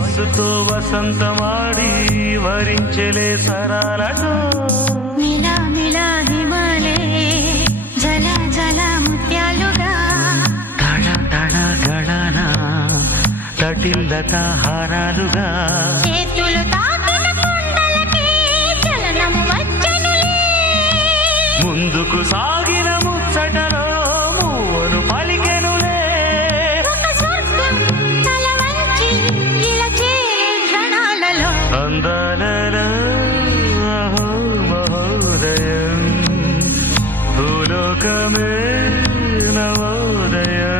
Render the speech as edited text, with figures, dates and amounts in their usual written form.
వయస్సుతో వసంతమాడి వరించెలే సరాలతో మిలా మిలా హిమాలే జల జల ముత్యాలుగా తళ తళ గళన తటిల్లత హారాలుగా చేతులు తాకిన కొండలకే చలనం వచ్చనులే ముందుకు సాగిన ముచ్చటలో మూవను పలికెనులే ఒక స్వర్గం తల వంచి ఇలా చేరే క్షణాలలో అందాలలో అహో మహోదయం భూలోకమే నవోదయం